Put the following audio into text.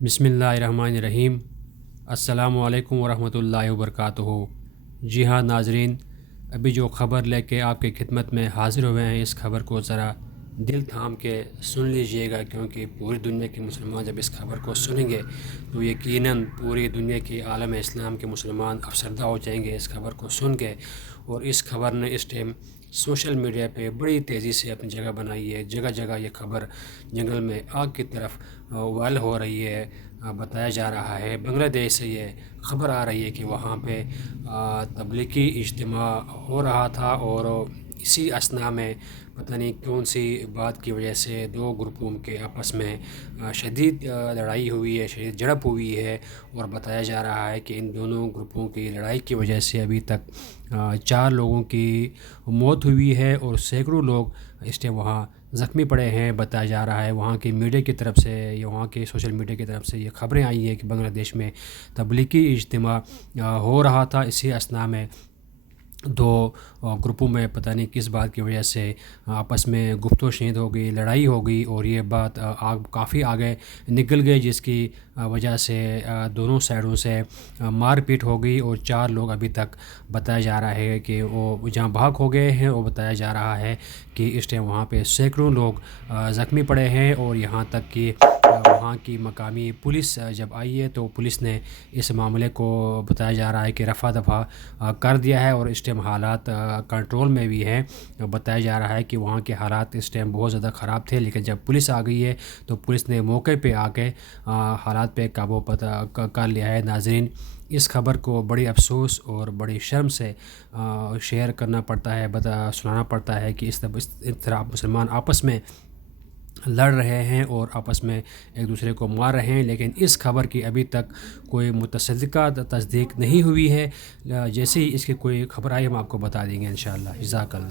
बिस्मिल्लाहिर्रहमानिर्रहीम। अस्सलामु अलैकुम वरहमतुल्लाहि वबरकातुहू। जी हाँ नाजरीन, अभी जो ख़बर लेके आपकी खिदमत में हाज़िर हुए हैं, इस खबर को ज़रा दिल थाम के सुन लीजिएगा, क्योंकि पूरी दुनिया के मुसलमान जब इस खबर को सुनेंगे तो यकीनन पूरी दुनिया की आलम इस्लाम के मुसलमान अफसरदा हो जाएंगे इस खबर को सुन के। और इस खबर ने इस टाइम सोशल मीडिया पे बड़ी तेज़ी से अपनी जगह बनाई है। जगह जगह ये खबर जंगल में आग की तरफ वाल हो रही है। बताया जा रहा है बांग्लादेश से ये ख़बर आ रही है कि वहाँ पे तबलीगी इज्तिमा हो रहा था, और इसी असना में पता नहीं कौन सी बात की वजह से दो ग्रुपों के आपस में शदीद लड़ाई हुई है, शदीद झड़प हुई है। और बताया जा रहा है कि इन दोनों ग्रुपों की लड़ाई की वजह से अभी तक 4 लोगों की मौत हुई है और सैकड़ों लोग इस टाइम वहाँ ज़ख्मी पड़े हैं। बताया जा रहा है वहाँ की मीडिया की तरफ से या वहाँ के सोशल मीडिया की तरफ से ये ख़बरें आई हैं कि बांग्लादेश में तबलीगी इज्तिमा हो रहा था। इसी असना में दो ग्रुपों में पता नहीं किस बात की वजह से आपस में गुफ्तो शिनीद हो गई, लड़ाई हो गई, और ये बात आग काफ़ी आगे निकल गई, जिसकी वजह से दोनों साइडों से मारपीट हो गई। और 4 लोग अभी तक बताया जा रहा है कि वो जहाँ भाग हो गए हैं। और बताया जा रहा है कि इस टाइम वहाँ पे सैकड़ों लोग ज़ख्मी पड़े हैं। और यहाँ तक कि वहाँ की मकामी पुलिस जब आई है तो पुलिस ने इस मामले को बताया जा रहा है कि रफ़ा दफ़ा कर दिया है, और इस टाइम हालात कंट्रोल में भी हैं। बताया जा रहा है कि वहाँ के हालात इस टाइम बहुत ज़्यादा ख़राब थे, लेकिन जब पुलिस आ गई है तो पुलिस ने मौके पे आके हालात पे काबू पता कर लिया है। नाज़रीन, इस खबर को बड़ी अफसोस और बड़ी शर्म से शेयर करना पड़ता है, सुनाना पड़ता है कि इस तरह मुसलमान आपस में लड़ रहे हैं और आपस में एक दूसरे को मार रहे हैं। लेकिन इस खबर की अभी तक कोई मुतसद्दिक़ा तस्दीक नहीं हुई है। जैसे ही इसकी कोई खबर आई हम आपको बता देंगे इंशाअल्लाह। जज़ाकल्लाह।